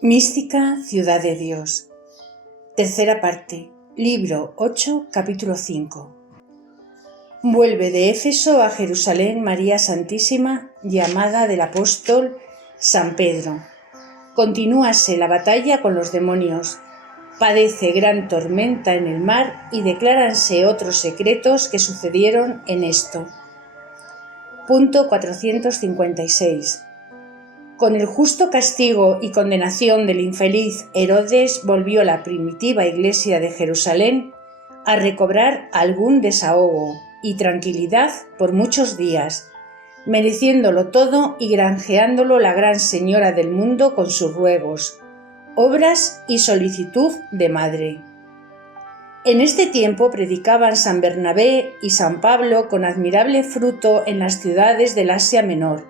Mística Ciudad de Dios. Tercera parte. Libro 8, capítulo 5. Vuelve de Éfeso a Jerusalén María Santísima, llamada del apóstol San Pedro. Continúase la batalla con los demonios. Padece gran tormenta en el mar y decláranse otros secretos que sucedieron en esto. Punto 456. Con el justo castigo y condenación del infeliz Herodes volvió la primitiva iglesia de Jerusalén a recobrar algún desahogo y tranquilidad por muchos días, mereciéndolo todo y granjeándolo la gran Señora del mundo con sus ruegos, obras y solicitud de madre. En este tiempo predicaban San Bernabé y San Pablo con admirable fruto en las ciudades del Asia Menor,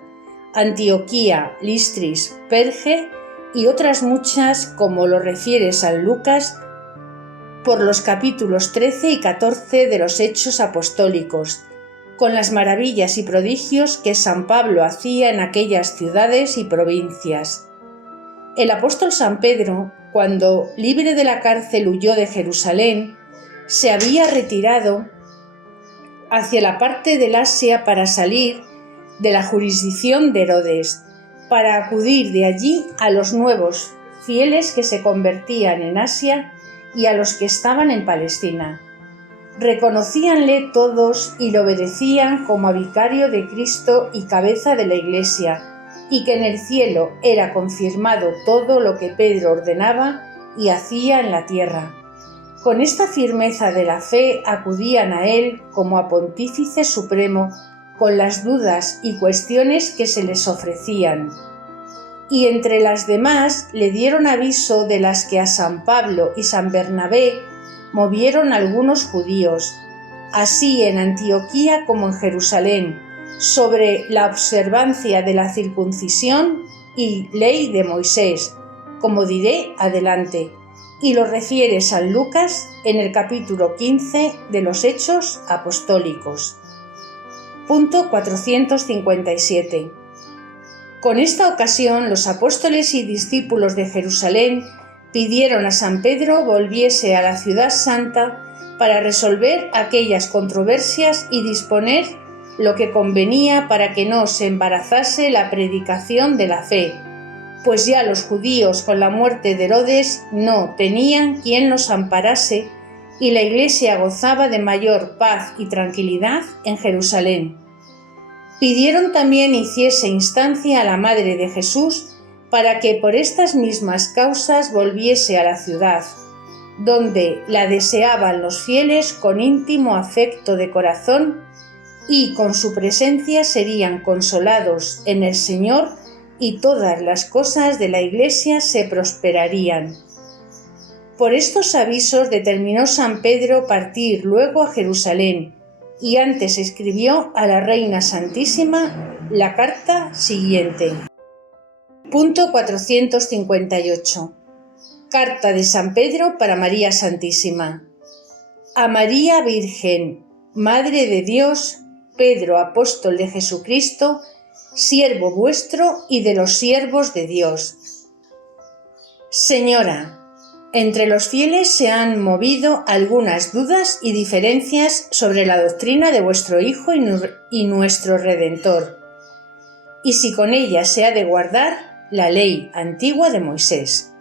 Antioquía, Listris, Perge y otras muchas, como lo refiere San Lucas por los capítulos 13 y 14 de los Hechos Apostólicos, con las maravillas y prodigios que San Pablo hacía en aquellas ciudades y provincias. El apóstol San Pedro, cuando libre de la cárcel huyó de Jerusalén, se había retirado hacia la parte del Asia para salir de la jurisdicción de Herodes, para acudir de allí a los nuevos fieles que se convertían en Asia y a los que estaban en Palestina. Reconocíanle todos y lo obedecían como a vicario de Cristo y cabeza de la Iglesia, y que en el cielo era confirmado todo lo que Pedro ordenaba y hacía en la tierra. Con esta firmeza de la fe acudían a él como a Pontífice Supremo con las dudas y cuestiones que se les ofrecían. Y entre las demás le dieron aviso de las que a San Pablo y San Bernabé movieron algunos judíos, así en Antioquía como en Jerusalén, sobre la observancia de la circuncisión y ley de Moisés, como diré adelante, y lo refiere San Lucas en el capítulo 15 de los Hechos Apostólicos. Punto 457. Con esta ocasión, los apóstoles y discípulos de Jerusalén pidieron a San Pedro volviese a la ciudad santa para resolver aquellas controversias y disponer lo que convenía para que no se embarazase la predicación de la fe, pues ya los judíos con la muerte de Herodes no tenían quien los amparase y la Iglesia gozaba de mayor paz y tranquilidad en Jerusalén. Pidieron también hiciese instancia a la Madre de Jesús para que por estas mismas causas volviese a la ciudad, donde la deseaban los fieles con íntimo afecto de corazón y con su presencia serían consolados en el Señor y todas las cosas de la Iglesia se prosperarían. Por estos avisos determinó San Pedro partir luego a Jerusalén y antes escribió a la Reina Santísima la carta siguiente. Punto 458. Carta de San Pedro para María Santísima. A María Virgen, Madre de Dios, Pedro, apóstol de Jesucristo, siervo vuestro y de los siervos de Dios. Señora, entre los fieles se han movido algunas dudas y diferencias sobre la doctrina de vuestro Hijo y nuestro Redentor, y si con ella se ha de guardar la ley antigua de Moisés.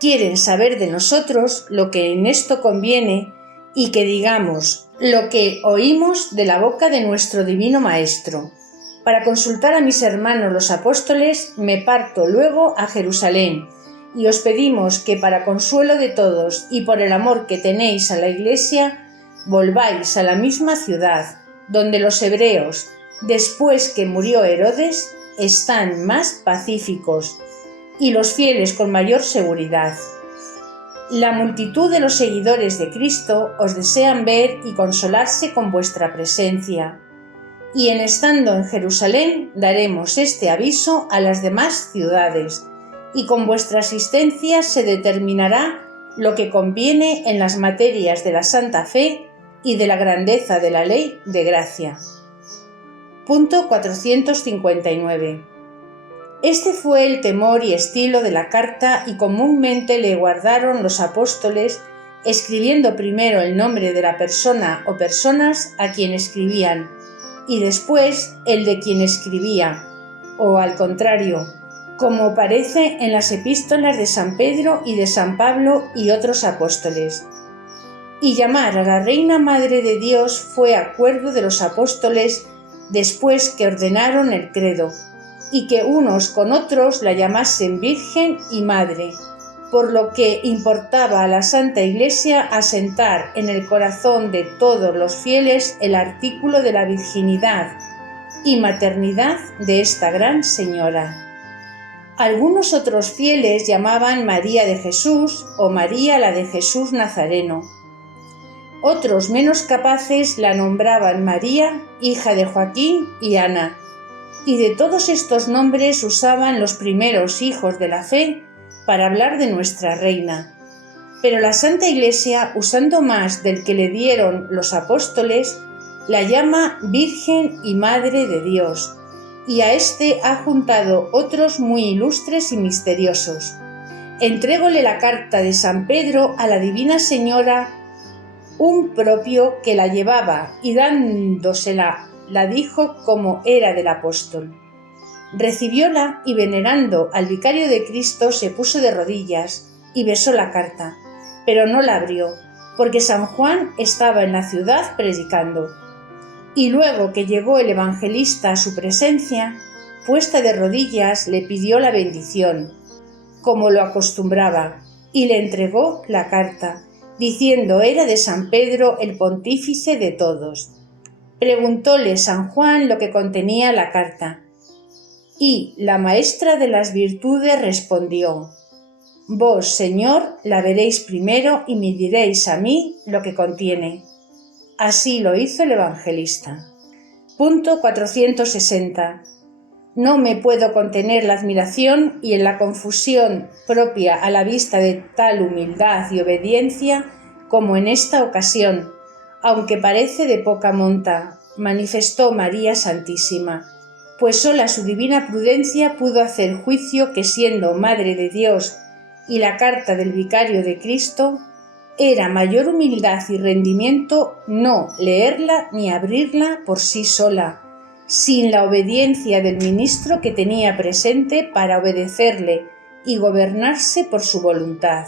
Quieren saber de nosotros lo que en esto conviene y que digamos lo que oímos de la boca de nuestro Divino Maestro. Para consultar a mis hermanos los apóstoles me parto luego a Jerusalén, y os pedimos que para consuelo de todos y por el amor que tenéis a la Iglesia, volváis a la misma ciudad, donde los hebreos, después que murió Herodes, están más pacíficos, y los fieles con mayor seguridad. La multitud de los seguidores de Cristo os desean ver y consolarse con vuestra presencia, y en estando en Jerusalén daremos este aviso a las demás ciudades, y con vuestra asistencia se determinará lo que conviene en las materias de la Santa Fe y de la grandeza de la ley de gracia. Punto 459. Este fue el temor y estilo de la carta y comúnmente le guardaron los apóstoles, escribiendo primero el nombre de la persona o personas a quien escribían y después el de quien escribía, o al contrario, como parece en las epístolas de San Pedro y de San Pablo y otros apóstoles. Y llamar a la Reina Madre de Dios fue acuerdo de los apóstoles después que ordenaron el credo, y que unos con otros la llamasen Virgen y Madre, por lo que importaba a la Santa Iglesia asentar en el corazón de todos los fieles el artículo de la virginidad y maternidad de esta gran señora. Algunos otros fieles llamaban María de Jesús o María la de Jesús Nazareno. Otros menos capaces la nombraban María, hija de Joaquín y Ana, y de todos estos nombres usaban los primeros hijos de la fe para hablar de nuestra reina. Pero la Santa Iglesia, usando más del que le dieron los apóstoles, la llama Virgen y Madre de Dios, y a este ha juntado otros muy ilustres y misteriosos. Entrégole la carta de San Pedro a la Divina Señora, un propio que la llevaba, y dándosela la dijo como era del apóstol. Recibióla y venerando al vicario de Cristo se puso de rodillas y besó la carta, pero no la abrió, porque San Juan estaba en la ciudad predicando. Y luego que llegó el evangelista a su presencia, puesta de rodillas le pidió la bendición, como lo acostumbraba, y le entregó la carta, diciendo era de San Pedro el pontífice de todos. Preguntóle San Juan lo que contenía la carta, y la maestra de las virtudes respondió: Vos, Señor, la veréis primero y me diréis a mí lo que contiene. Así lo hizo el evangelista. Punto 460. No me puedo contener la admiración y en la confusión propia a la vista de tal humildad y obediencia como en esta ocasión, aunque parece de poca monta, manifestó María Santísima, pues sola su divina prudencia pudo hacer juicio que siendo Madre de Dios y la carta del vicario de Cristo, era mayor humildad y rendimiento no leerla ni abrirla por sí sola, sin la obediencia del ministro que tenía presente para obedecerle y gobernarse por su voluntad.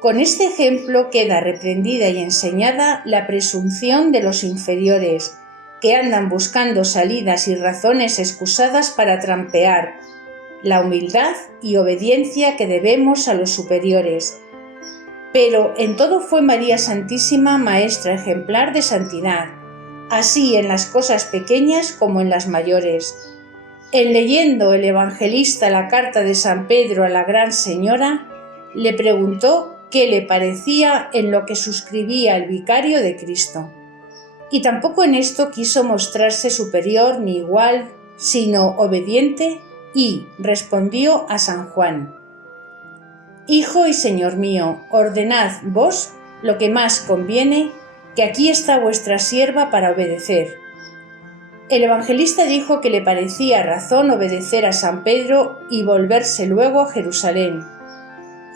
Con este ejemplo queda reprendida y enseñada la presunción de los inferiores, que andan buscando salidas y razones excusadas para trampear la humildad y obediencia que debemos a los superiores. Pero en todo fue María Santísima maestra ejemplar de santidad, así en las cosas pequeñas como en las mayores. En leyendo el evangelista la carta de San Pedro a la Gran Señora, le preguntó qué le parecía en lo que suscribía el vicario de Cristo. Y tampoco en esto quiso mostrarse superior ni igual, sino obediente, y respondió a San Juan: Hijo y Señor mío, ordenad vos lo que más conviene, que aquí está vuestra sierva para obedecer. El evangelista dijo que le parecía razón obedecer a San Pedro y volverse luego a Jerusalén.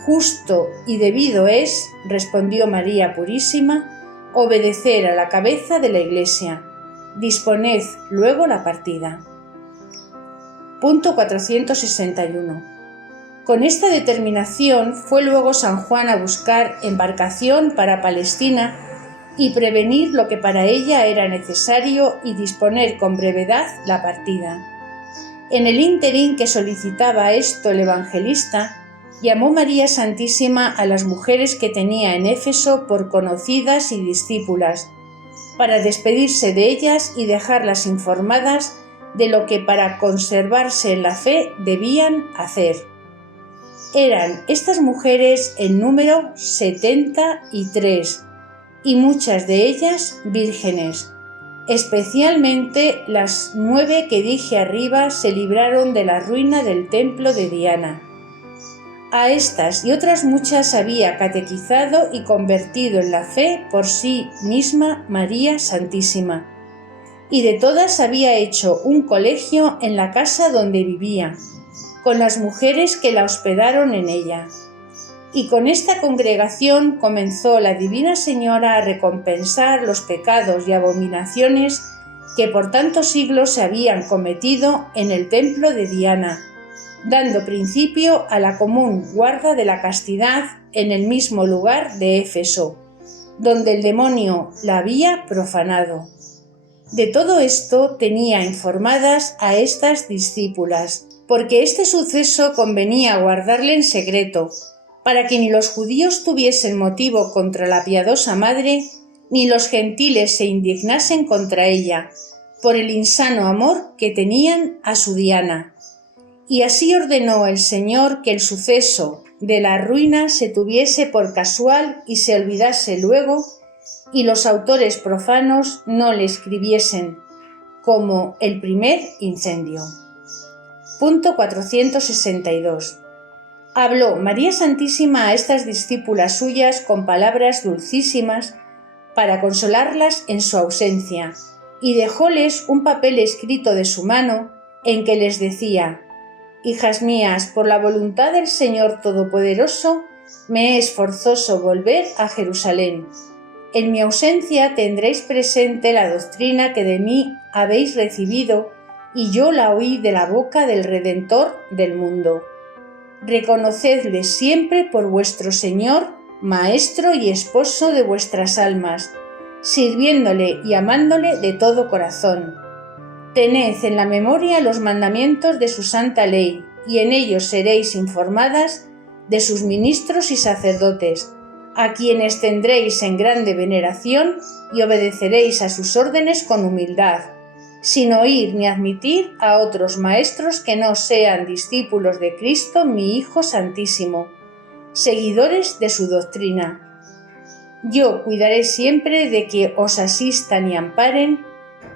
Justo y debido es, respondió María Purísima, obedecer a la cabeza de la Iglesia. Disponed luego la partida. Punto 461. Con esta determinación fue luego San Juan a buscar embarcación para Palestina y prevenir lo que para ella era necesario y disponer con brevedad la partida. En el ínterin que solicitaba esto el evangelista, llamó María Santísima a las mujeres que tenía en Éfeso por conocidas y discípulas, para despedirse de ellas y dejarlas informadas de lo que para conservarse en la fe debían hacer. Eran estas mujeres en número 73 y muchas de ellas vírgenes. Especialmente las 9 que dije arriba se libraron de la ruina del templo de Diana. A estas y otras muchas había catequizado y convertido en la fe por sí misma María Santísima. y de todas había hecho un colegio en la casa donde vivía, con las mujeres que la hospedaron en ella. Y con esta congregación comenzó la Divina Señora a recompensar los pecados y abominaciones que por tantos siglos se habían cometido en el templo de Diana, dando principio a la común guarda de la castidad en el mismo lugar de Éfeso, donde el demonio la había profanado. De todo esto tenía informadas a estas discípulas, porque este suceso convenía guardarle en secreto, para que ni los judíos tuviesen motivo contra la piadosa madre, ni los gentiles se indignasen contra ella, por el insano amor que tenían a su Diana. Y así ordenó el Señor que el suceso de la ruina se tuviese por casual y se olvidase luego, y los autores profanos no le escribiesen, como el primer incendio. Punto 462. Habló María Santísima a estas discípulas suyas con palabras dulcísimas para consolarlas en su ausencia, y dejóles un papel escrito de su mano en que les decía: «Hijas mías, por la voluntad del Señor Todopoderoso, me es forzoso volver a Jerusalén. En mi ausencia tendréis presente la doctrina que de mí habéis recibido, y yo la oí de la boca del Redentor del mundo. Reconocedle siempre por vuestro Señor, Maestro y Esposo de vuestras almas, sirviéndole y amándole de todo corazón. Tened en la memoria los mandamientos de su santa ley, y en ellos seréis informadas de sus ministros y sacerdotes, a quienes tendréis en grande veneración y obedeceréis a sus órdenes con humildad, sin oír ni admitir a otros maestros que no sean discípulos de Cristo, mi Hijo Santísimo, seguidores de su doctrina. Yo cuidaré siempre de que os asistan y amparen,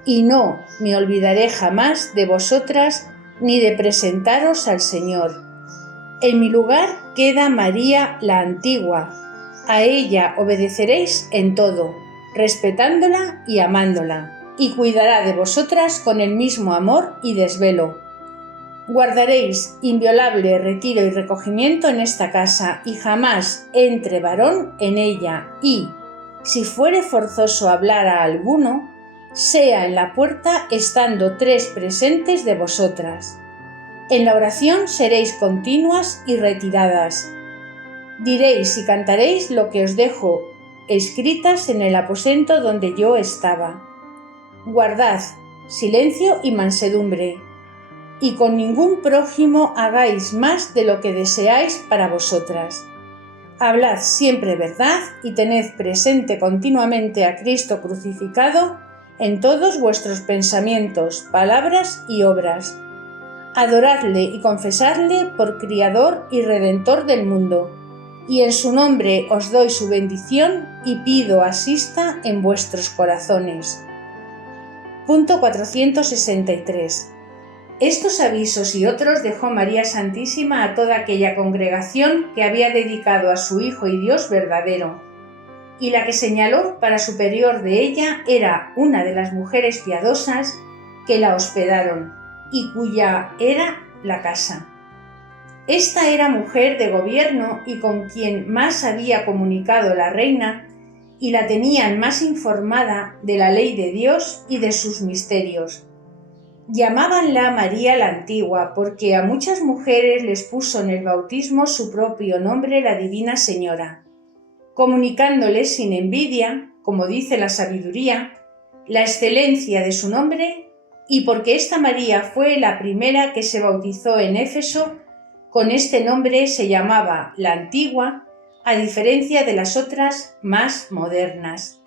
y no me olvidaré jamás de vosotras ni de presentaros al Señor. En mi lugar queda María la Antigua. A ella obedeceréis en todo, respetándola y amándola, y cuidará de vosotras con el mismo amor y desvelo. Guardaréis inviolable retiro y recogimiento en esta casa, y jamás entre varón en ella, y, si fuere forzoso hablar a alguno, sea en la puerta estando 3 presentes de vosotras. En la oración seréis continuas y retiradas. Diréis y cantaréis lo que os dejo escritas en el aposento donde yo estaba. Guardad silencio y mansedumbre, y con ningún prójimo hagáis más de lo que deseáis para vosotras. Hablad siempre verdad y tened presente continuamente a Cristo crucificado en todos vuestros pensamientos, palabras y obras. Adoradle y confesadle por Criador y Redentor del mundo, y en su nombre os doy su bendición y pido asista en vuestros corazones. Punto 463. Estos avisos y otros dejó María Santísima a toda aquella congregación que había dedicado a su Hijo y Dios verdadero, y la que señaló para superior de ella era una de las mujeres piadosas que la hospedaron, y cuya era la casa. Esta era mujer de gobierno y con quien más había comunicado la reina, y la tenían más informada de la ley de Dios y de sus misterios. Llamábanla María la Antigua, porque a muchas mujeres les puso en el bautismo su propio nombre la Divina Señora, comunicándoles sin envidia, como dice la sabiduría, la excelencia de su nombre, y porque esta María fue la primera que se bautizó en Éfeso, con este nombre se llamaba la Antigua, a diferencia de las otras más modernas.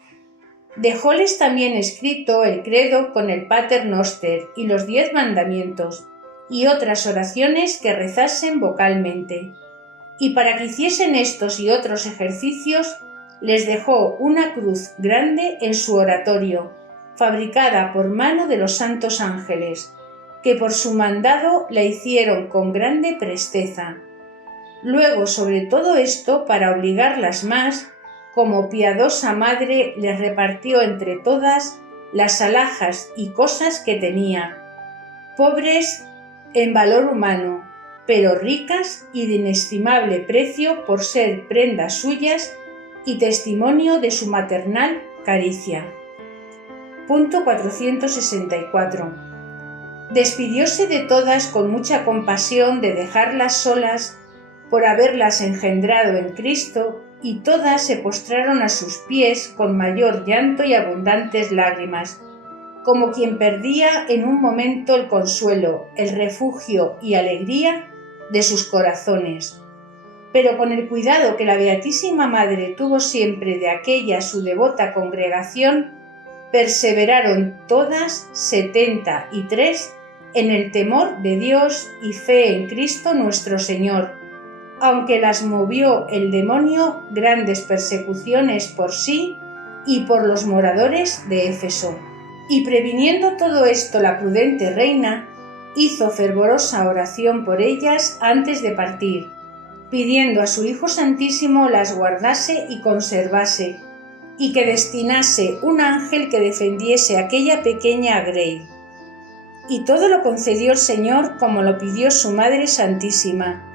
Dejóles también escrito el credo con el Pater Noster y los 10 mandamientos, y otras oraciones que rezasen vocalmente. Y para que hiciesen estos y otros ejercicios, les dejó una cruz grande en su oratorio, fabricada por mano de los santos ángeles, que por su mandado la hicieron con grande presteza. Luego, sobre todo esto, para obligarlas más, como piadosa madre les repartió entre todas las alhajas y cosas que tenía, pobres en valor humano, pero ricas y de inestimable precio por ser prendas suyas y testimonio de su maternal caricia. Punto 464. Despidióse de todas con mucha compasión de dejarlas solas por haberlas engendrado en Cristo, y todas se postraron a sus pies con mayor llanto y abundantes lágrimas, como quien perdía en un momento el consuelo, el refugio y alegría de sus corazones. Pero con el cuidado que la Beatísima Madre tuvo siempre de aquella su devota congregación, perseveraron todas 73 en el temor de Dios y fe en Cristo nuestro Señor, aunque las movió el demonio grandes persecuciones por sí y por los moradores de Éfeso. Y previniendo todo esto la prudente reina, hizo fervorosa oración por ellas antes de partir, pidiendo a su Hijo Santísimo las guardase y conservase, y que destinase un ángel que defendiese aquella pequeña grey. Y todo lo concedió el Señor como lo pidió su Madre Santísima,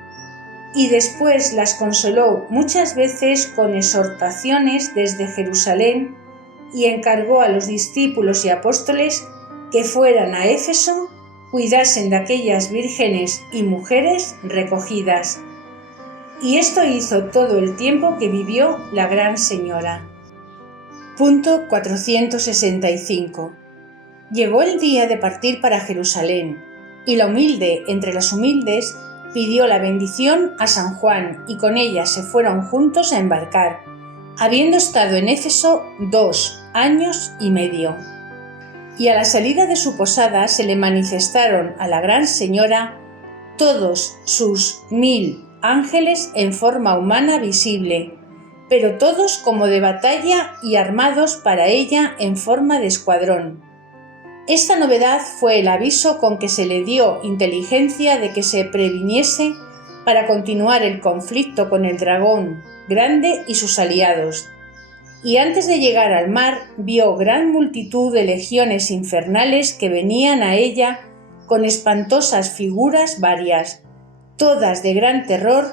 y después las consoló muchas veces con exhortaciones desde Jerusalén, y encargó a los discípulos y apóstoles que fueran a Éfeso, cuidasen de aquellas vírgenes y mujeres recogidas. Y esto hizo todo el tiempo que vivió la Gran Señora. Punto 465. Llegó el día de partir para Jerusalén, y la humilde entre las humildes pidió la bendición a San Juan, y con ella se fueron juntos a embarcar, habiendo estado en Éfeso 2 años y medio. Y a la salida de su posada se le manifestaron a la Gran Señora todos sus 1000 ángeles en forma humana visible, pero todos como de batalla y armados para ella en forma de escuadrón. Esta novedad fue el aviso con que se le dio inteligencia de que se previniese para continuar el conflicto con el dragón grande y sus aliados. Y antes de llegar al mar vio gran multitud de legiones infernales que venían a ella con espantosas figuras varias, todas de gran terror,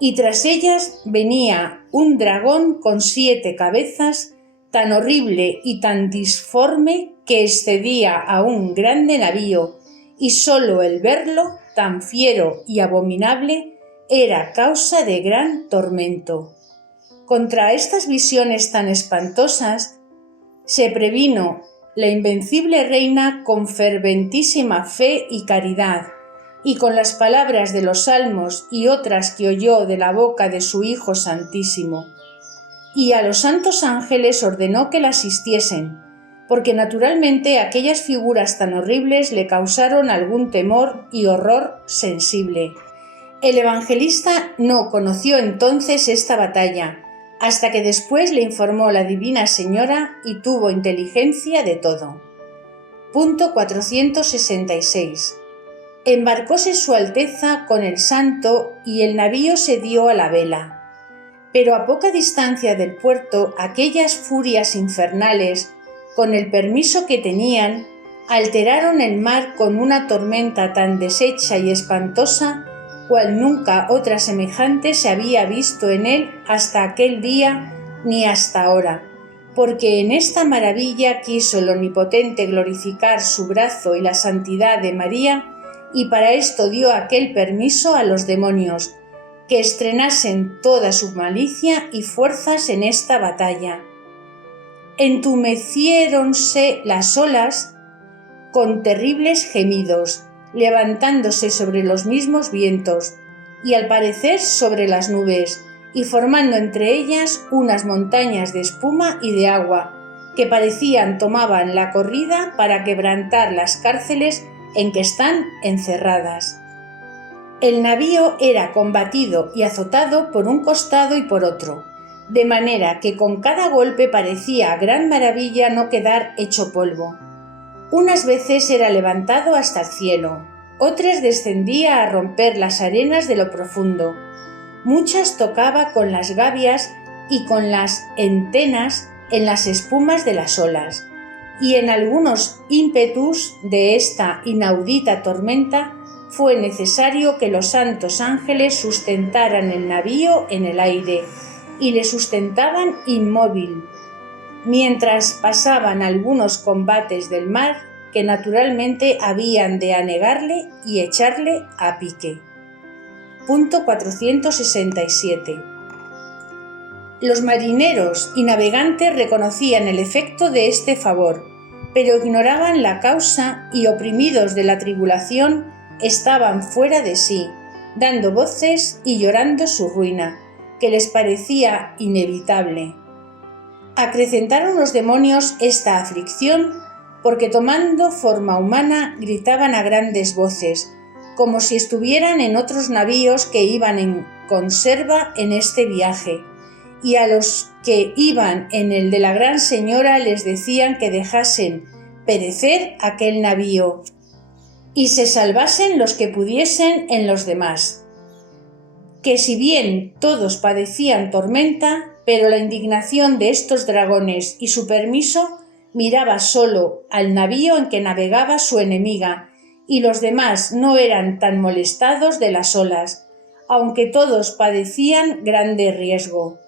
y tras ellas venía un dragón con 7 cabezas, tan horrible y tan disforme que excedía a un grande navío, y sólo el verlo, tan fiero y abominable, era causa de gran tormento. Contra estas visiones tan espantosas se previno la invencible reina con ferventísima fe y caridad, y con las palabras de los salmos y otras que oyó de la boca de su Hijo Santísimo. Y a los santos ángeles ordenó que la asistiesen, porque naturalmente aquellas figuras tan horribles le causaron algún temor y horror sensible. El evangelista no conoció entonces esta batalla, hasta que después le informó la Divina Señora y tuvo inteligencia de todo. Punto 466. Embarcóse su Alteza con el santo y el navío se dio a la vela. Pero a poca distancia del puerto aquellas furias infernales, con el permiso que tenían, alteraron el mar con una tormenta tan deshecha y espantosa cual nunca otra semejante se había visto en él hasta aquel día ni hasta ahora, porque en esta maravilla quiso el Omnipotente glorificar su brazo y la santidad de María, y para esto dio aquel permiso a los demonios, que estrenasen toda su malicia y fuerzas en esta batalla. Entumeciéronse las olas con terribles gemidos, levantándose sobre los mismos vientos, y al parecer sobre las nubes, y formando entre ellas unas montañas de espuma y de agua, que parecían tomaban la corrida para quebrantar las cárceles en que están encerradas. El navío era combatido y azotado por un costado y por otro, de manera que con cada golpe parecía gran maravilla no quedar hecho polvo. Unas veces era levantado hasta el cielo, otras descendía a romper las arenas de lo profundo, muchas tocaba con las gavias y con las entenas en las espumas de las olas, y en algunos ímpetus de esta inaudita tormenta fue necesario que los santos ángeles sustentaran el navío en el aire y le sustentaban inmóvil, mientras pasaban algunos combates del mar que naturalmente habían de anegarle y echarle a pique. Punto 467. Los marineros y navegantes reconocían el efecto de este favor, pero ignoraban la causa y, oprimidos de la tribulación, estaban fuera de sí, dando voces y llorando su ruina, que les parecía inevitable. Acrecentaron los demonios esta aflicción porque, tomando forma humana, gritaban a grandes voces, como si estuvieran en otros navíos que iban en conserva en este viaje, y a los que iban en el de la Gran Señora les decían que dejasen perecer aquel navío y se salvasen los que pudiesen en los demás. Que si bien todos padecían tormenta, pero la indignación de estos dragones y su permiso miraba solo al navío en que navegaba su enemiga, y los demás no eran tan molestados de las olas, aunque todos padecían grande riesgo.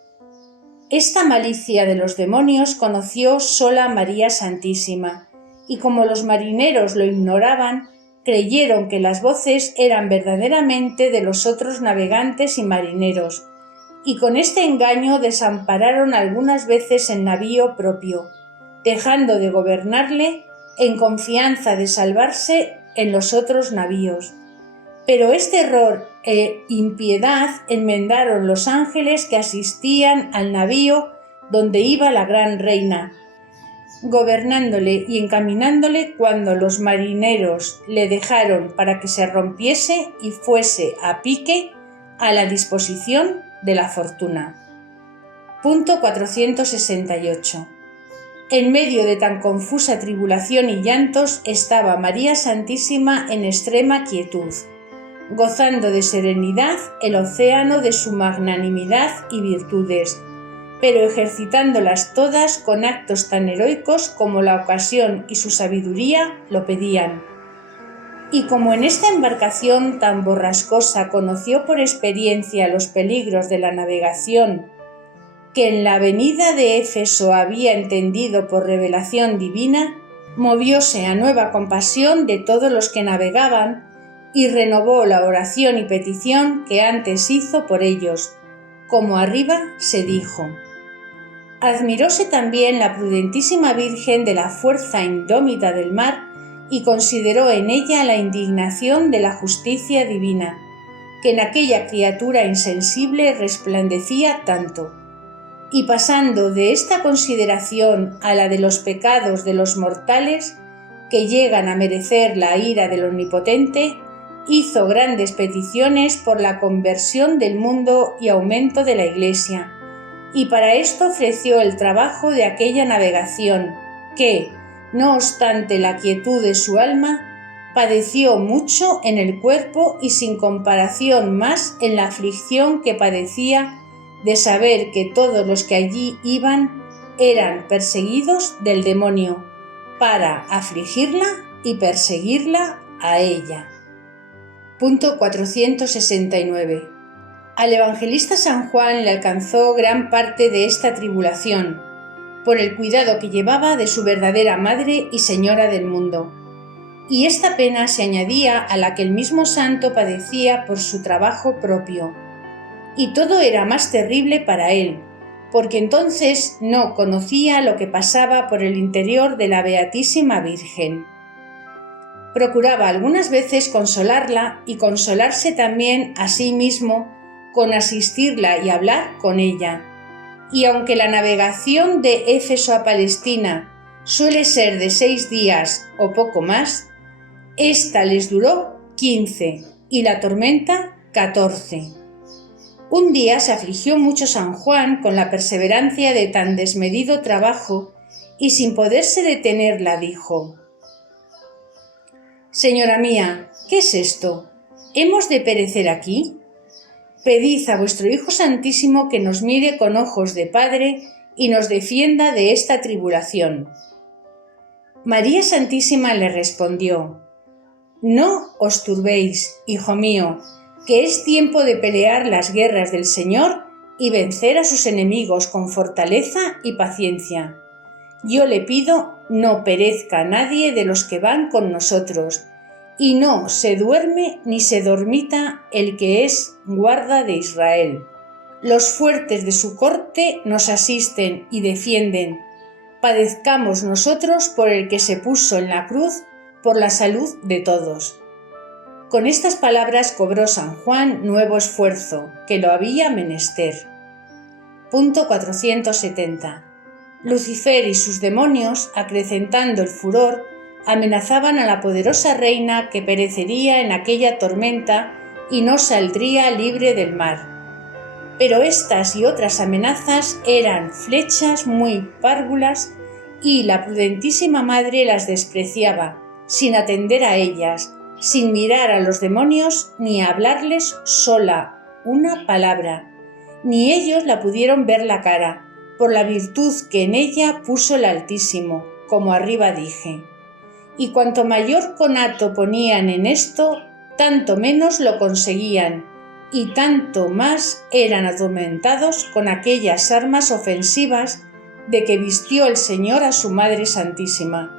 Esta malicia de los demonios conoció sola María Santísima, y como los marineros lo ignoraban, creyeron que las voces eran verdaderamente de los otros navegantes y marineros, y con este engaño desampararon algunas veces el navío propio, dejando de gobernarle en confianza de salvarse en los otros navíos. Pero este error e impiedad enmendaron los ángeles que asistían al navío donde iba la gran reina, gobernándole y encaminándole cuando los marineros le dejaron para que se rompiese y fuese a pique a la disposición de la fortuna. Punto 468. En medio de tan confusa tribulación y llantos estaba María Santísima en extrema quietud, gozando de serenidad el océano de su magnanimidad y virtudes, pero ejercitándolas todas con actos tan heroicos como la ocasión y su sabiduría lo pedían. Y como en esta embarcación tan borrascosa conoció por experiencia los peligros de la navegación, que en la venida de Éfeso había entendido por revelación divina, movióse a nueva compasión de todos los que navegaban y renovó la oración y petición que antes hizo por ellos, como arriba se dijo. Admiróse también la prudentísima Virgen de la fuerza indómita del mar y consideró en ella la indignación de la justicia divina, que en aquella criatura insensible resplandecía tanto. Y pasando de esta consideración a la de los pecados de los mortales, que llegan a merecer la ira del Omnipotente, hizo grandes peticiones por la conversión del mundo y aumento de la Iglesia, y para esto ofreció el trabajo de aquella navegación, que, no obstante la quietud de su alma, padeció mucho en el cuerpo y sin comparación más en la aflicción que padecía de saber que todos los que allí iban eran perseguidos del demonio, para afligirla y perseguirla a ella. Punto 469. Al evangelista San Juan le alcanzó gran parte de esta tribulación, por el cuidado que llevaba de su verdadera madre y señora del mundo. Y esta pena se añadía a la que el mismo santo padecía por su trabajo propio. Y todo era más terrible para él, porque entonces no conocía lo que pasaba por el interior de la Beatísima Virgen. Procuraba algunas veces consolarla y consolarse también a sí mismo con asistirla y hablar con ella. Y aunque la navegación de Éfeso a Palestina suele ser de 6 días o poco más, esta les duró 15 y la tormenta 14. Un día se afligió mucho San Juan con la perseverancia de tan desmedido trabajo y sin poderse detenerla dijo: «Señora mía, ¿qué es esto? ¿Hemos de perecer aquí? Pedid a vuestro Hijo Santísimo que nos mire con ojos de Padre y nos defienda de esta tribulación». María Santísima le respondió: «No os turbéis, hijo mío, que es tiempo de pelear las guerras del Señor y vencer a sus enemigos con fortaleza y paciencia. Yo le pido no perezca nadie de los que van con nosotros, y no se duerme ni se dormita el que es guarda de Israel. Los fuertes de su corte nos asisten y defienden. Padezcamos nosotros por el que se puso en la cruz por la salud de todos». Con estas palabras cobró San Juan nuevo esfuerzo, que lo había menester. Punto 470. Lucifer y sus demonios, acrecentando el furor, amenazaban a la poderosa reina que perecería en aquella tormenta y no saldría libre del mar. Pero estas y otras amenazas eran flechas muy párvulas y la prudentísima madre las despreciaba, sin atender a ellas, sin mirar a los demonios ni hablarles sola una palabra, ni ellos la pudieron ver la cara, por la virtud que en ella puso el Altísimo, como arriba dije. Y cuanto mayor conato ponían en esto, tanto menos lo conseguían, y tanto más eran atormentados con aquellas armas ofensivas de que vistió el Señor a su Madre Santísima.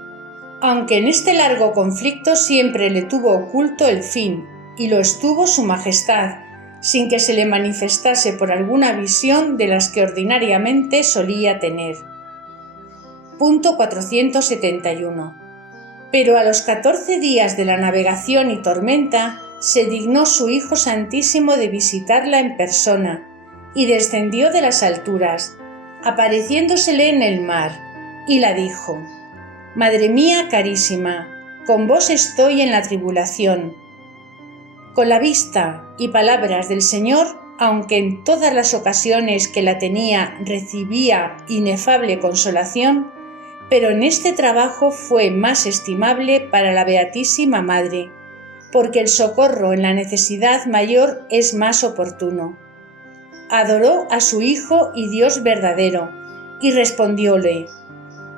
Aunque en este largo conflicto siempre le tuvo oculto el fin, y lo estuvo su Majestad, sin que se le manifestase por alguna visión de las que ordinariamente solía tener. Punto 471. Pero a los 14 días de la navegación y tormenta, se dignó su Hijo Santísimo de visitarla en persona, y descendió de las alturas, apareciéndosele en el mar, y la dijo: «Madre mía carísima, con vos estoy en la tribulación». Con la vista y palabras del Señor, aunque en todas las ocasiones que la tenía recibía inefable consolación, pero en este trabajo fue más estimable para la Beatísima Madre, porque el socorro en la necesidad mayor es más oportuno. Adoró a su Hijo y Dios verdadero, y respondióle: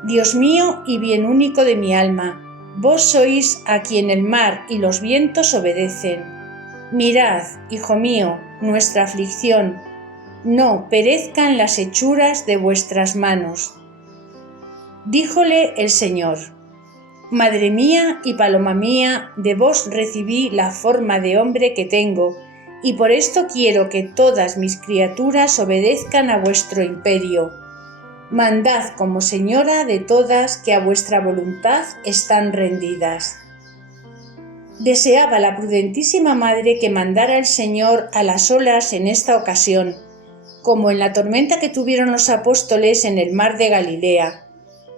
«Dios mío y bien único de mi alma, vos sois a quien el mar y los vientos obedecen. Mirad, hijo mío, nuestra aflicción, no perezcan las hechuras de vuestras manos». Díjole el Señor: «Madre mía y paloma mía, de vos recibí la forma de hombre que tengo, y por esto quiero que todas mis criaturas obedezcan a vuestro imperio. Mandad como señora de todas que a vuestra voluntad están rendidas». Deseaba la prudentísima madre que mandara el Señor a las olas en esta ocasión, como en la tormenta que tuvieron los apóstoles en el mar de Galilea.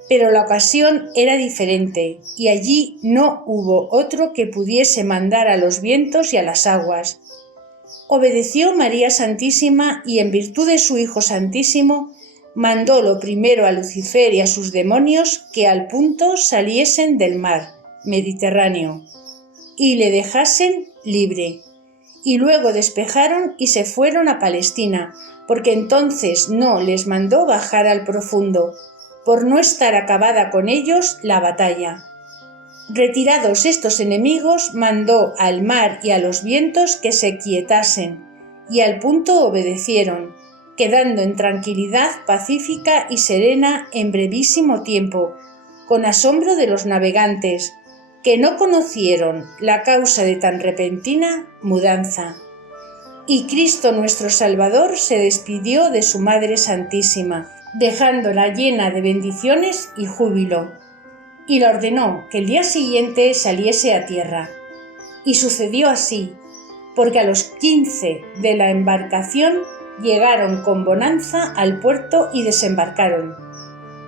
Pero la ocasión era diferente, y allí no hubo otro que pudiese mandar a los vientos y a las aguas. Obedeció María Santísima y, en virtud de su Hijo Santísimo, mandó lo primero a Lucifer y a sus demonios que al punto saliesen del mar Mediterráneo y le dejasen libre. Y luego despejaron y se fueron a Palestina, porque entonces no les mandó bajar al profundo, por no estar acabada con ellos la batalla. Retirados estos enemigos, mandó al mar y a los vientos que se quietasen, y al punto obedecieron, quedando en tranquilidad pacífica y serena en brevísimo tiempo, con asombro de los navegantes, que no conocieron la causa de tan repentina mudanza. Y Cristo nuestro Salvador se despidió de su Madre Santísima, dejándola llena de bendiciones y júbilo, y le ordenó que el día siguiente saliese a tierra. Y sucedió así, porque a los 15 de la embarcación llegaron con bonanza al puerto y desembarcaron.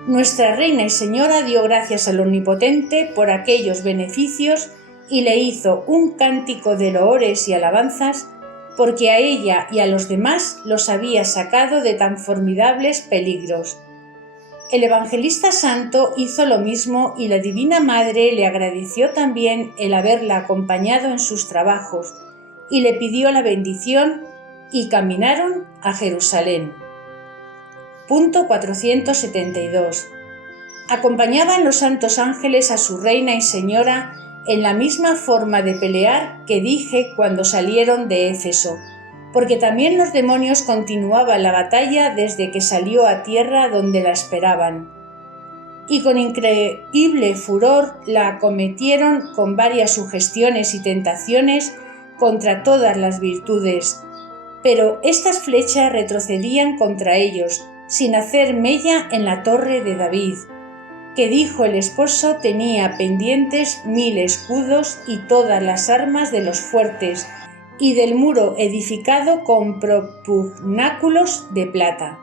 Nuestra Reina y Señora dio gracias al Omnipotente por aquellos beneficios y le hizo un cántico de loores y alabanzas, porque a ella y a los demás los había sacado de tan formidables peligros. El evangelista santo hizo lo mismo y la Divina Madre le agradeció también el haberla acompañado en sus trabajos y le pidió la bendición y caminaron a Jerusalén. Punto 472. Acompañaban los santos ángeles a su reina y señora en la misma forma de pelear que dije cuando salieron de Éfeso, porque también los demonios continuaban la batalla desde que salió a tierra donde la esperaban. Y con increíble furor la acometieron con varias sugestiones y tentaciones contra todas las virtudes. Pero estas flechas retrocedían contra ellos, sin hacer mella en la torre de David, que dijo el esposo tenía pendientes 1000 escudos y todas las armas de los fuertes, y del muro edificado con propugnáculos de plata.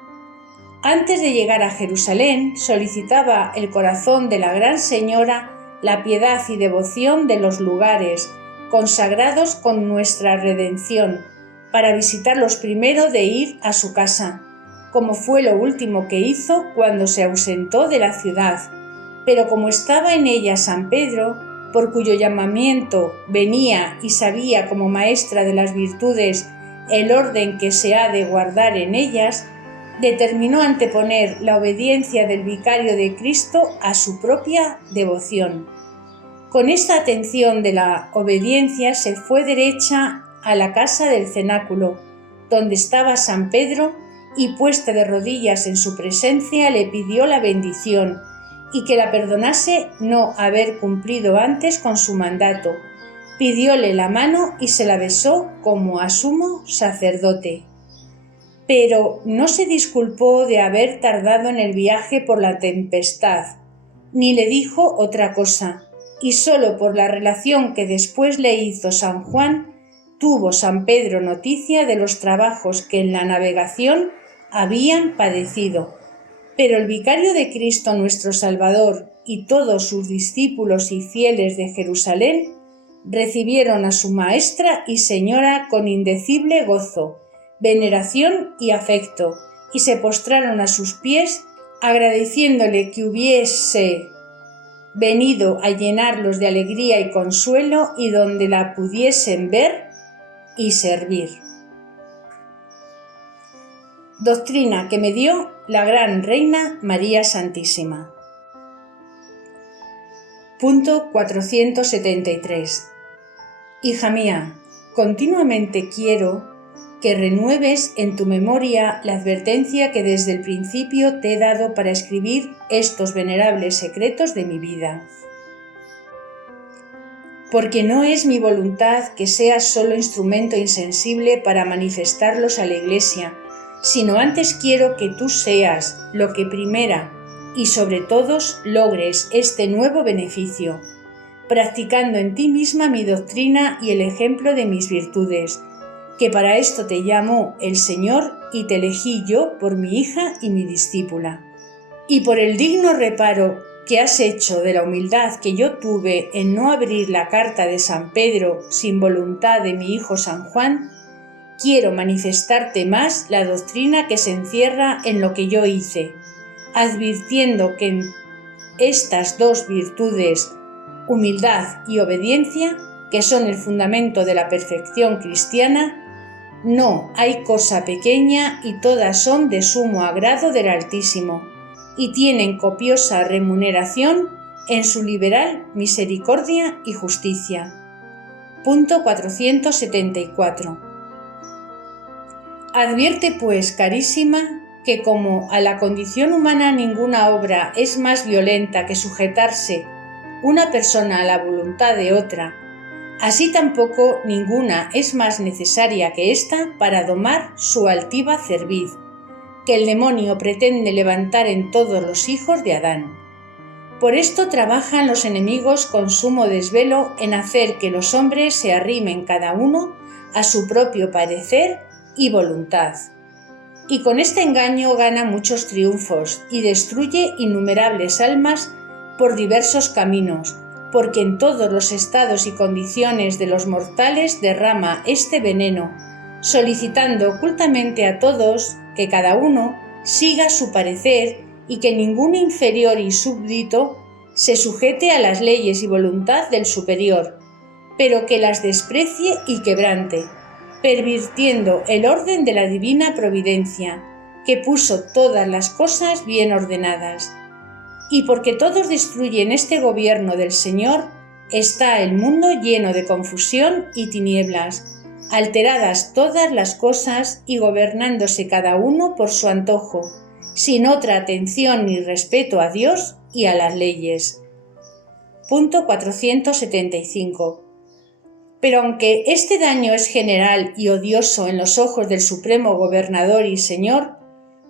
Antes de llegar a Jerusalén, solicitaba el corazón de la Gran Señora la piedad y devoción de los lugares consagrados con nuestra redención, para visitarlos primero de ir a su casa, como fue lo último que hizo cuando se ausentó de la ciudad. Pero como estaba en ella San Pedro, por cuyo llamamiento venía y sabía como maestra de las virtudes el orden que se ha de guardar en ellas, determinó anteponer la obediencia del vicario de Cristo a su propia devoción. Con esta atención de la obediencia se fue derecha a la casa del cenáculo, donde estaba San Pedro, y puesta de rodillas en su presencia le pidió la bendición y que la perdonase no haber cumplido antes con su mandato. Pidióle la mano y se la besó como a sumo sacerdote. Pero no se disculpó de haber tardado en el viaje por la tempestad, ni le dijo otra cosa, y sólo por la relación que después le hizo San Juan, tuvo San Pedro noticia de los trabajos que en la navegación habían padecido. Pero el vicario de Cristo nuestro Salvador y todos sus discípulos y fieles de Jerusalén recibieron a su maestra y señora con indecible gozo, veneración y afecto, y se postraron a sus pies, agradeciéndole que hubiese venido a llenarlos de alegría y consuelo y donde la pudiesen ver y servir. Doctrina que me dio la Gran Reina María Santísima. Punto 473. Hija mía, continuamente quiero que renueves en tu memoria la advertencia que desde el principio te he dado para escribir estos venerables secretos de mi vida. Porque no es mi voluntad que seas solo instrumento insensible para manifestarlos a la Iglesia, sino antes quiero que tú seas lo que primera y sobre todos logres este nuevo beneficio, practicando en ti misma mi doctrina y el ejemplo de mis virtudes, que para esto te llamó el Señor y te elegí yo por mi hija y mi discípula. Y por el digno reparo que has hecho de la humildad que yo tuve en no abrir la carta de San Pedro sin voluntad de mi hijo San Juan, quiero manifestarte más la doctrina que se encierra en lo que yo hice, advirtiendo que en estas dos virtudes, humildad y obediencia, que son el fundamento de la perfección cristiana, no hay cosa pequeña y todas son de sumo agrado del Altísimo, y tienen copiosa remuneración en su liberal misericordia y justicia. Punto 474. Advierte pues, carísima, que como a la condición humana ninguna obra es más violenta que sujetarse una persona a la voluntad de otra, así tampoco ninguna es más necesaria que ésta para domar su altiva cerviz, que el demonio pretende levantar en todos los hijos de Adán. Por esto trabajan los enemigos con sumo desvelo en hacer que los hombres se arrimen cada uno a su propio parecer y voluntad. Y con este engaño gana muchos triunfos y destruye innumerables almas por diversos caminos, porque en todos los estados y condiciones de los mortales derrama este veneno, solicitando ocultamente a todos que cada uno siga su parecer y que ningún inferior y súbdito se sujete a las leyes y voluntad del superior, pero que las desprecie y quebrante, pervirtiendo el orden de la divina providencia, que puso todas las cosas bien ordenadas. y porque todos destruyen este gobierno del Señor, está el mundo lleno de confusión y tinieblas, alteradas todas las cosas y gobernándose cada uno por su antojo, sin otra atención ni respeto a Dios y a las leyes. Punto 475. Pero aunque este daño es general y odioso en los ojos del Supremo Gobernador y Señor,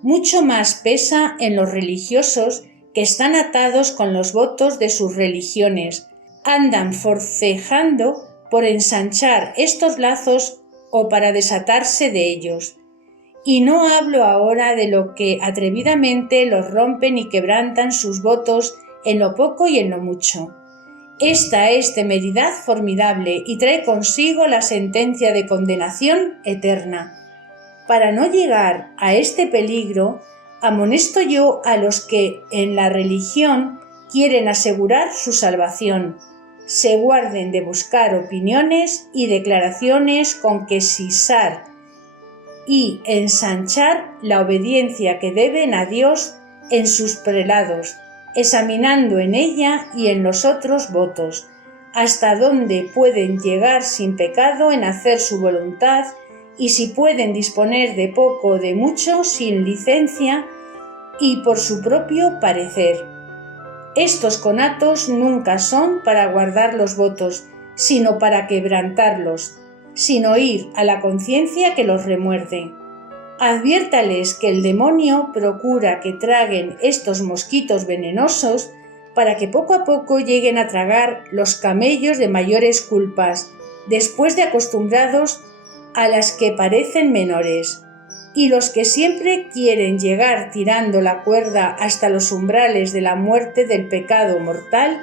mucho más pesa en los religiosos que están atados con los votos de sus religiones, andan forcejando por ensanchar estos lazos o para desatarse de ellos. Y no hablo ahora de lo que atrevidamente los rompen y quebrantan sus votos en lo poco y en lo mucho. Esta es temeridad formidable y trae consigo la sentencia de condenación eterna. Para no llegar a este peligro, amonesto yo a los que en la religión quieren asegurar su salvación. Se guarden de buscar opiniones y declaraciones con que sisar y ensanchar la obediencia que deben a Dios en sus prelados, examinando en ella y en los otros votos, hasta dónde pueden llegar sin pecado en hacer su voluntad y si pueden disponer de poco o de mucho sin licencia y por su propio parecer. Estos conatos nunca son para guardar los votos, sino para quebrantarlos, sin oír a la conciencia que los remuerde. Adviértales que el demonio procura que traguen estos mosquitos venenosos para que poco a poco lleguen a tragar los camellos de mayores culpas, después de acostumbrados a las que parecen menores. Y los que siempre quieren llegar tirando la cuerda hasta los umbrales de la muerte del pecado mortal,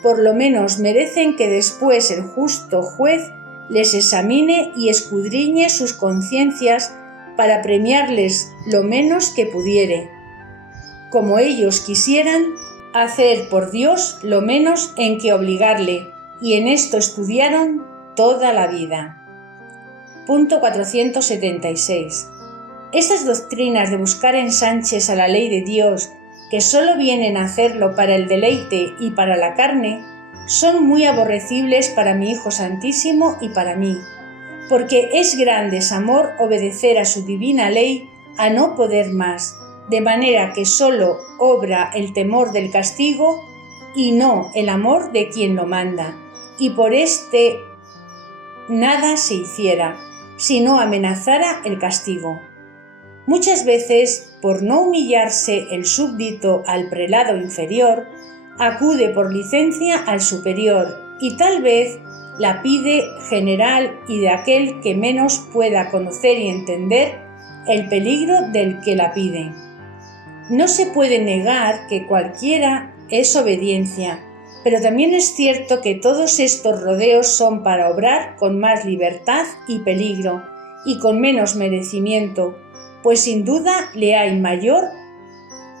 por lo menos merecen que después el justo juez les examine y escudriñe sus conciencias para premiarles lo menos que pudiere, como ellos quisieran hacer por Dios lo menos en que obligarle, y en esto estudiaron toda la vida. Punto 476. Esas doctrinas de buscar ensanches a la ley de Dios, que solo vienen a hacerlo para el deleite y para la carne, son muy aborrecibles para mi Hijo Santísimo y para mí, porque es gran desamor obedecer a su divina ley a no poder más, de manera que solo obra el temor del castigo y no el amor de quien lo manda, y por este nada se hiciera, si no amenazara el castigo. Muchas veces, por no humillarse el súbdito al prelado inferior, acude por licencia al superior y tal vez la pide general y de aquel que menos pueda conocer y entender el peligro del que la pide. No se puede negar que cualquiera es obediencia, pero también es cierto que todos estos rodeos son para obrar con más libertad y peligro y con menos merecimiento, pues sin duda le hay mayor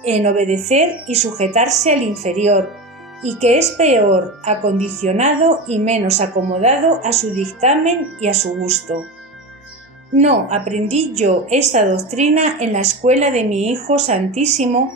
en obedecer y sujetarse al inferior, y que es peor acondicionado y menos acomodado a su dictamen y a su gusto. No aprendí yo esta doctrina en la escuela de mi Hijo Santísimo,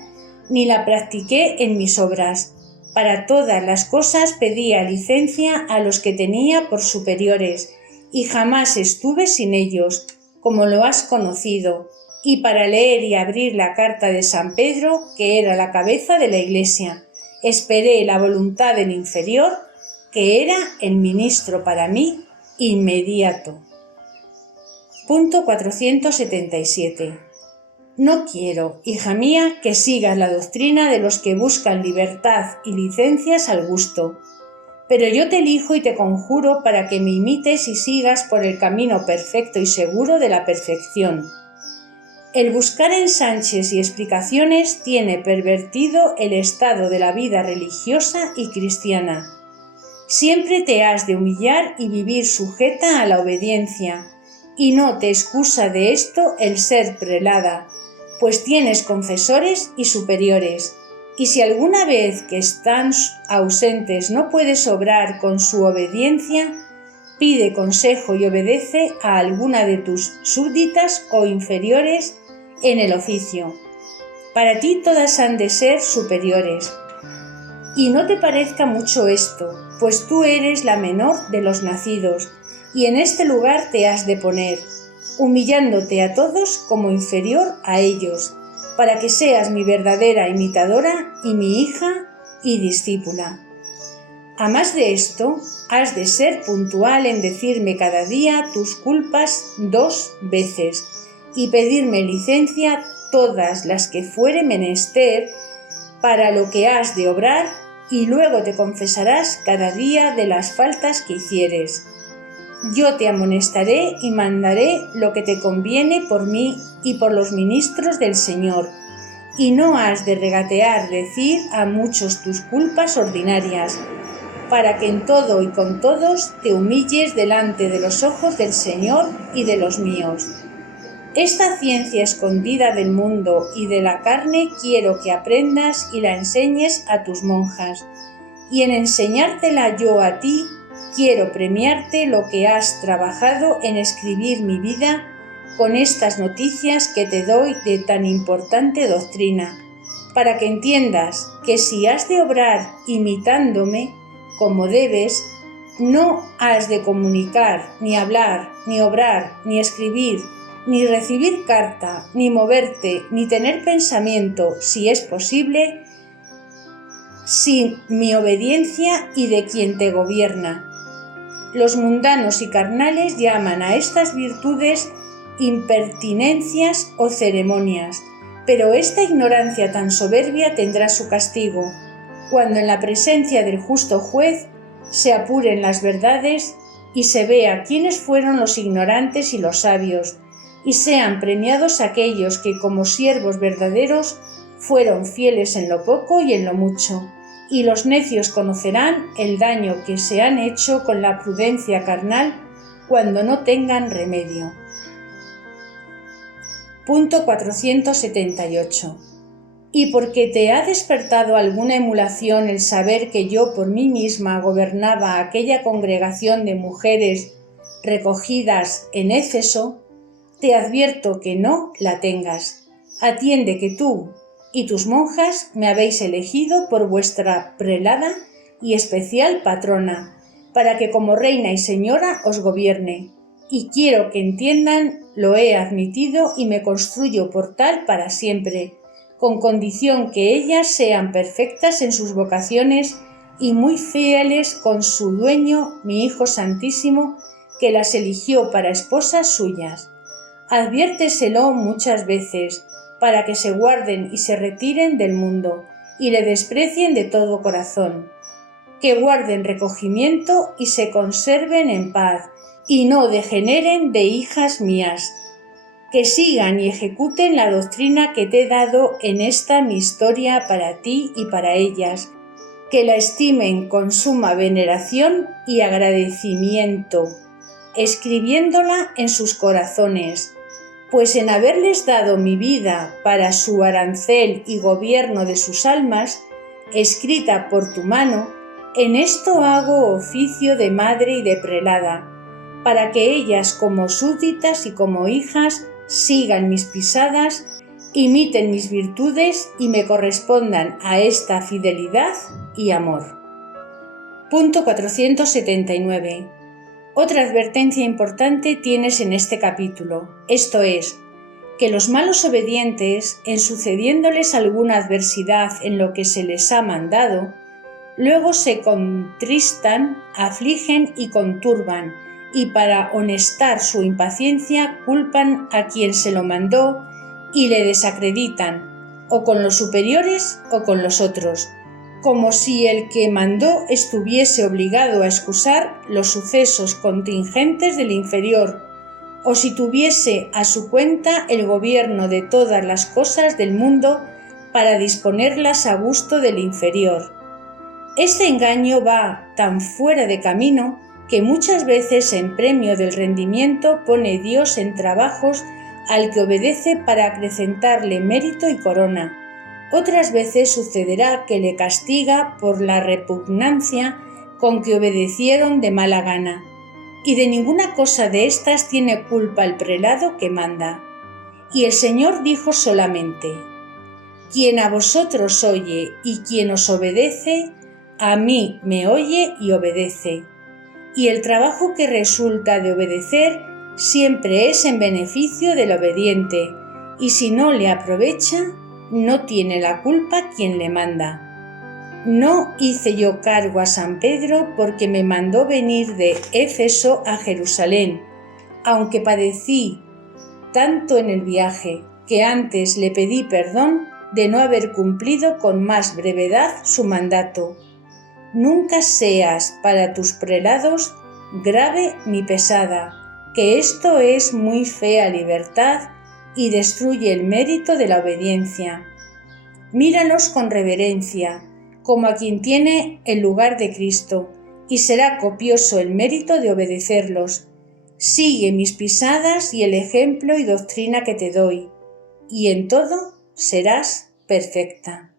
ni la practiqué en mis obras. Para todas las cosas pedía licencia a los que tenía por superiores, y jamás estuve sin ellos, como lo has conocido, y para leer y abrir la carta de San Pedro, que era la cabeza de la Iglesia, esperé la voluntad del inferior, que era el ministro para mí inmediato. Punto 477. No quiero, hija mía, que sigas la doctrina de los que buscan libertad y licencias al gusto, pero yo te elijo y te conjuro para que me imites y sigas por el camino perfecto y seguro de la perfección. El buscar ensanches y explicaciones tiene pervertido el estado de la vida religiosa y cristiana. Siempre te has de humillar y vivir sujeta a la obediencia, y no te excusa de esto el ser prelada, pues tienes confesores y superiores, y si alguna vez que están ausentes no puedes obrar con su obediencia, pide consejo y obedece a alguna de tus súbditas o inferiores en el oficio. Para ti todas han de ser superiores, Y no te parezca mucho esto, pues tú eres la menor de los nacidos, y en este lugar te has de poner, humillándote a todos como inferior a ellos, para que seas mi verdadera imitadora y mi hija y discípula. A más de esto, has de ser puntual en decirme cada día tus culpas 2 veces, y pedirme licencia todas las que fuere menester para lo que has de obrar, y luego te confesarás cada día de las faltas que hicieres. Yo te amonestaré y mandaré lo que te conviene por mí y por los ministros del Señor, y no has de regatear decir a muchos tus culpas ordinarias, para que en todo y con todos te humilles delante de los ojos del Señor y de los míos. Esta ciencia escondida del mundo y de la carne quiero que aprendas y la enseñes a tus monjas, y en enseñártela yo a ti, quiero premiarte lo que has trabajado en escribir mi vida con estas noticias que te doy de tan importante doctrina, para que entiendas que si has de obrar imitándome como debes, no has de comunicar, ni hablar, ni obrar, ni escribir, ni recibir carta, ni moverte, ni tener pensamiento, si es posible, sin mi obediencia y de quien te gobierna. Los mundanos y carnales llaman a estas virtudes impertinencias o ceremonias, pero esta ignorancia tan soberbia tendrá su castigo, cuando en la presencia del justo juez se apuren las verdades y se vea quiénes fueron los ignorantes y los sabios, y sean premiados aquellos que como siervos verdaderos fueron fieles en lo poco y en lo mucho, y los necios conocerán el daño que se han hecho con la prudencia carnal cuando no tengan remedio. Punto 478. Y porque te ha despertado alguna emulación el saber que yo por mí misma gobernaba aquella congregación de mujeres recogidas en Éfeso, te advierto que no la tengas. Atiende que tú y tus monjas me habéis elegido por vuestra prelada y especial patrona, para que como reina y señora os gobierne, y quiero que entiendan lo he admitido y me construyo por tal para siempre, con condición que ellas sean perfectas en sus vocaciones y muy fieles con su dueño, mi Hijo Santísimo, que las eligió para esposas suyas. Adviérteselo muchas veces, para que se guarden y se retiren del mundo, y le desprecien de todo corazón, que guarden recogimiento y se conserven en paz, y no degeneren de hijas mías, que sigan y ejecuten la doctrina que te he dado en esta mi historia para ti y para ellas, que la estimen con suma veneración y agradecimiento, escribiéndola en sus corazones, pues en haberles dado mi vida para su arancel y gobierno de sus almas, escrita por tu mano, en esto hago oficio de madre y de prelada, para que ellas como súbditas y como hijas sigan mis pisadas, imiten mis virtudes y me correspondan a esta fidelidad y amor. Punto 479. Otra advertencia importante tienes en este capítulo, esto es, que los malos obedientes, en sucediéndoles alguna adversidad en lo que se les ha mandado, luego se contristan, afligen y conturban, y para honestar su impaciencia culpan a quien se lo mandó y le desacreditan, o con los superiores o con los otros, como si el que mandó estuviese obligado a excusar los sucesos contingentes del inferior, o si tuviese a su cuenta el gobierno de todas las cosas del mundo para disponerlas a gusto del inferior. Este engaño va tan fuera de camino que muchas veces en premio del rendimiento pone Dios en trabajos al que obedece para acrecentarle mérito y corona. Otras veces sucederá que le castiga por la repugnancia con que obedecieron de mala gana, y de ninguna cosa de estas tiene culpa el prelado que manda. Y el Señor dijo solamente: quien a vosotros oye y quien os obedece, a mí me oye y obedece. Y el trabajo que resulta de obedecer siempre es en beneficio del obediente, y si no le aprovecha, no tiene la culpa quien le manda. No hice yo cargo a San Pedro porque me mandó venir de Éfeso a Jerusalén, aunque padecí tanto en el viaje que antes le pedí perdón de no haber cumplido con más brevedad su mandato. Nunca seas para tus prelados grave ni pesada, que esto es muy fea libertad y destruye el mérito de la obediencia. Míralos con reverencia, como a quien tiene el lugar de Cristo, y será copioso el mérito de obedecerlos. Sigue mis pisadas y el ejemplo y doctrina que te doy, y en todo serás perfecta.